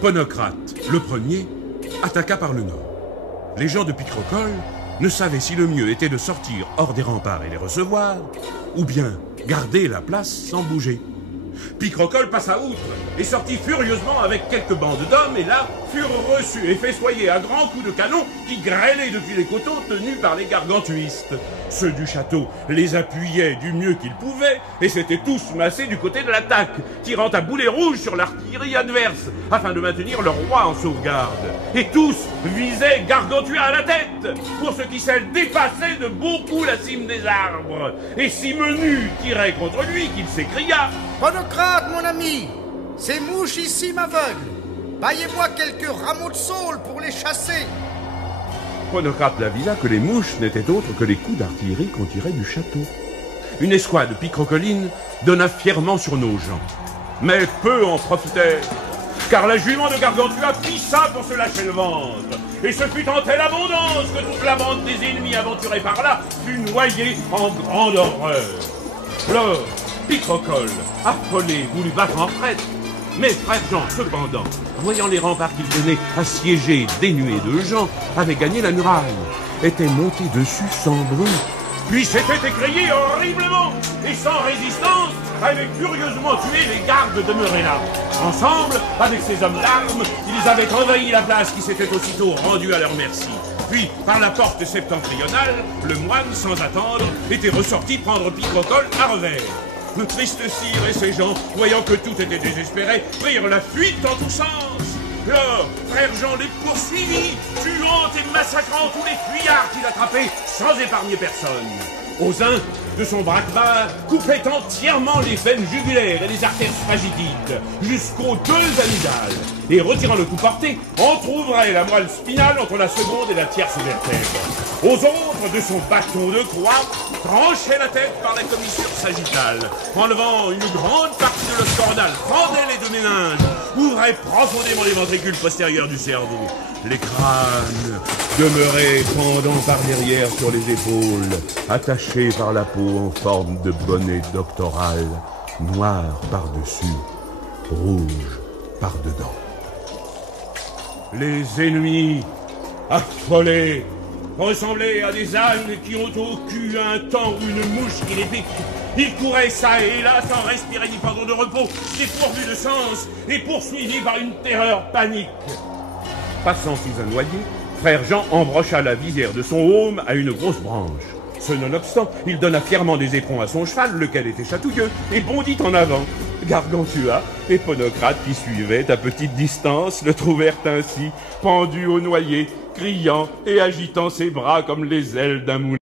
Ponocrate, le premier, attaqua par le nord. Les gens de Picrocole ne savaient si le mieux était de sortir hors des remparts et les recevoir, ou bien garder la place sans bouger. Picrocole passa outre et sortit furieusement avec quelques bandes d'hommes, et là furent reçus et festoyés à grands coups de canon qui grêlaient depuis les coteaux tenus par les gargantuistes. Ceux du château les appuyaient du mieux qu'ils pouvaient et s'étaient tous massés du côté de l'attaque, tirant à boulets rouges sur l'artillerie adverse afin de maintenir leur roi en sauvegarde. Et tous visaient Gargantua à la tête, pour ce qui celle dépassait de beaucoup la cime des arbres. Et Simonu tirait contre lui qu'il s'écria: Ponocrate, mon ami, ces mouches ici m'aveuglent. Baillez-moi quelques rameaux de saule pour les chasser. Ponocrate l'avisa que les mouches n'étaient autres que les coups d'artillerie qu'on tirait du château. Une escouade picrocoline donna fièrement sur nos gens. Mais peu en profitèrent, car la jument de Gargantua pissa pour se lâcher le ventre. Et ce fut en telle abondance que toute la bande des ennemis aventurés par là fut noyée en grande horreur. Lors, Picrocole, affolé, voulut battre en retraite. Mais frère Jean, cependant, voyant les remparts qu'il venait assiéger, dénués de gens, avait gagné la muraille, était monté dessus sans bruit, puis s'était écrié horriblement, et sans résistance, avait furieusement tué les gardes demeurés là. Ensemble, avec ses hommes d'armes, ils avaient envahi la place qui s'était aussitôt rendue à leur merci. Puis, par la porte septentrionale, le moine, sans attendre, était ressorti prendre Picrocole à revers. Le triste sire et ses gens, voyant que tout était désespéré, prirent la fuite en tous sens. Lors, frère Jean les poursuivit, tuant et massacrant tous les fuyards qu'il attrapait, sans épargner personne. Aux uns, de son braquebard, coupait entièrement les veines jugulaires et les artères spagitiques, jusqu'aux 2 amygdales, et retirant le coup porté, entr'ouvrait la moelle spinale entre la seconde et la tierce vertèbre. Aux autres, de son bâton de croix, tranchait la tête par la commissure sagittale, enlevant une grande partie de l'os caudal, fendait les 2 méninges, ouvrait profondément les ventricules postérieurs du cerveau. Les crânes demeuraient pendant par derrière sur les épaules, attachés par la peau en forme de bonnet doctoral, noir par-dessus, rouge par-dedans. Les ennemis, affolés, ressemblaient à des ânes qui ont au cul un temps ou une mouche qui les pique. Ils couraient çà et là sans respirer ni pardon de repos, dépourvus de sens et poursuivis par une terreur panique. Passant sous un noyer, frère Jean embrocha la visière de son aume à une grosse branche. Ce nonobstant, il donna fièrement des éperons à son cheval, lequel était chatouilleux, et bondit en avant. Gargantua et Ponocrate, qui suivaient à petite distance, le trouvèrent ainsi, pendu au noyer, criant et agitant ses bras comme les ailes d'un moulin.